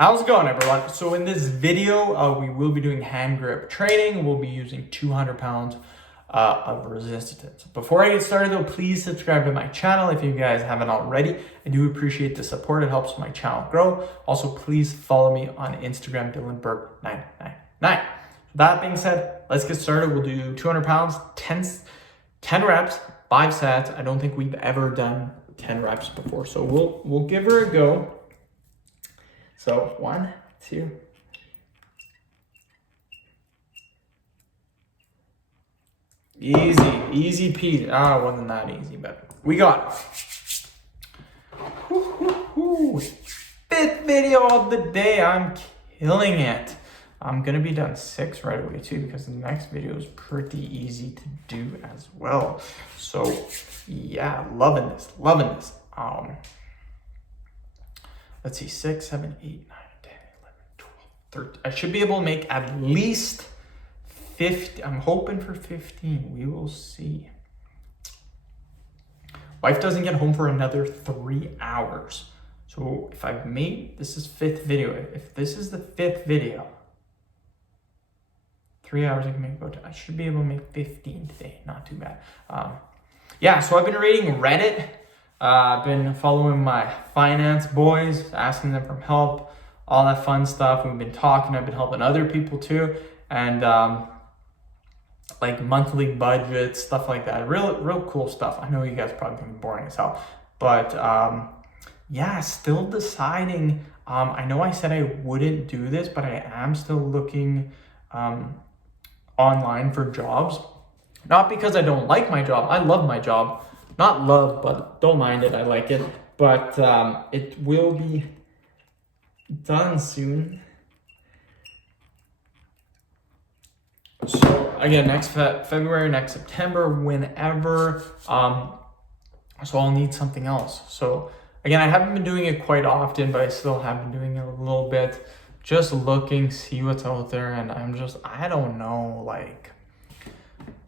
How's it going, everyone? So in this video, we will be doing hand grip training. We'll be using 200 pounds of resistance. Before I get started though, please subscribe to my channel if you guys haven't already. I do appreciate the support. It helps my channel grow. Also, please follow me on Instagram, DylanBurke999. That being said, let's get started. We'll do 200 pounds, 10 reps, 5 sets. I don't think we've ever done 10 reps before, so we'll give her a go. So 1, 2. Easy peasy. It wasn't that easy, but we got it. 5th video of the day. I'm killing it. I'm gonna be done 6 right away too, because the next video is pretty easy to do as well. So yeah, loving this. Let's see, 6, 7, 8, 9, 10, 11, 12, 13. I should be able to make at least 50. I'm hoping for 15. We will see. Wife doesn't get home for another 3 hours. So if I've made, this is 5th video. If this is the 5th video, 3 hours I can make about, I should be able to make 15 today. Not too bad. Yeah, so I've been reading Reddit. I've been following my finance boys, asking them for help, all that fun stuff. We've been talking. I've been helping other people too, and like monthly budgets, stuff like that. Real cool stuff. I know you guys probably think it's boring as hell, but yeah, still deciding. I know I said I wouldn't do this, but I am still looking online for jobs. Not because I don't like my job. I love my job. Not love, but don't mind it. I like it. But it will be done soon. So again, next February, next September, whenever. So I'll need something else. So again, I haven't been doing it quite often, but I still have been doing it a little bit. Just looking, see what's out there. And I don't know, like,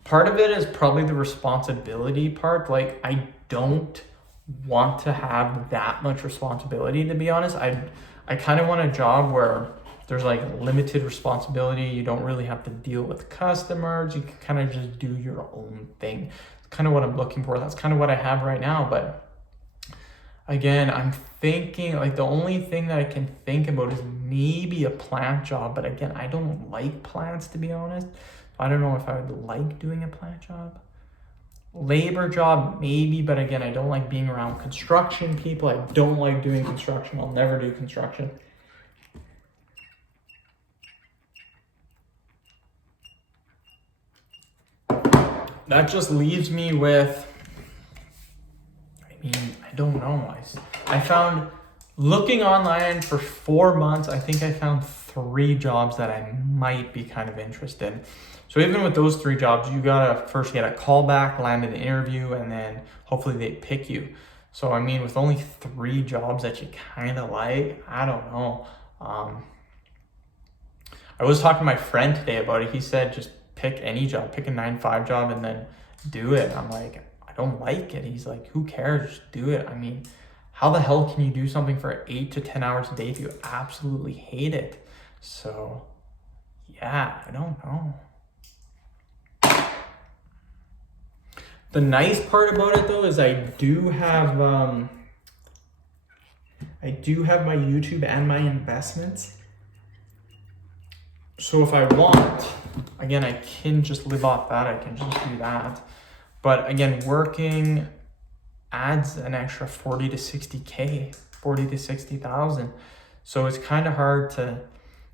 part of it is probably the responsibility part. Like, I don't want to have that much responsibility, to be honest. I kind of want a job where there's like limited responsibility. You don't really have to deal with customers. You can kind of just do your own thing. It's kind of what I'm looking for. That's kind of what I have right now. But again, I'm thinking, like, the only thing that I can think about is maybe a plant job. But again, I don't like plants, to be honest. I don't know if I would like doing a plant job. Labor job, maybe, but again, I don't like being around construction people. I don't like doing construction. I'll never do construction. That just leaves me with, I don't know. I found, looking online for 4 months, I think I found 3 jobs that I might be kind of interested in. So even with those 3 jobs, you gotta first get a call back, land an interview, and then hopefully they pick you. So with only 3 jobs that you kind of like, I don't know. I was talking to my friend today about it. He said just pick any job, pick a 9-to-5 job, and then do it. I'm like, I don't like it. He's like, who cares? Just do it. How the hell can you do something for 8 to 10 hours a day if you absolutely hate it? So yeah, I don't know. The nice part about it though is I do have my YouTube and my investments. So if I want, again, I can just live off that. I can just do that. But again, working adds an extra 40 to 60K, 40 to 60,000. So it's kind of hard to,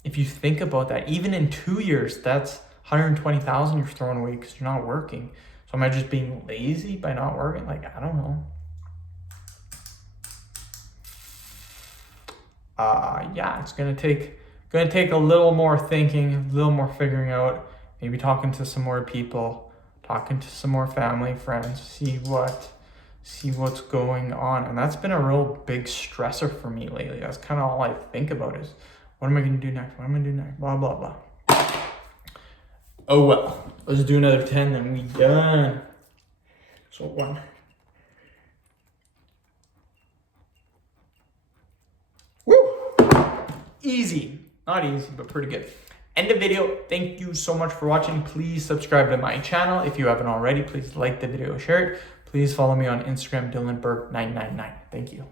if you think about that, even in 2 years, that's 120,000 you're throwing away because you're not working. So am I just being lazy by not working? Like, I don't know. Yeah, it's gonna take a little more thinking, a little more figuring out, maybe talking to some more people, talking to some more family, friends, see what's going on. And that's been a real big stressor for me lately. That's kind of all I think about is, what am I gonna do next? What am I gonna do next? Blah, blah, blah. Oh well, let's do another 10, then we done. So 1. Woo! Easy. Not easy, but pretty good. End of video. Thank you so much for watching. Please subscribe to my channel. If you haven't already, please like the video, share it. Please follow me on Instagram, DylanBerg999. Thank you.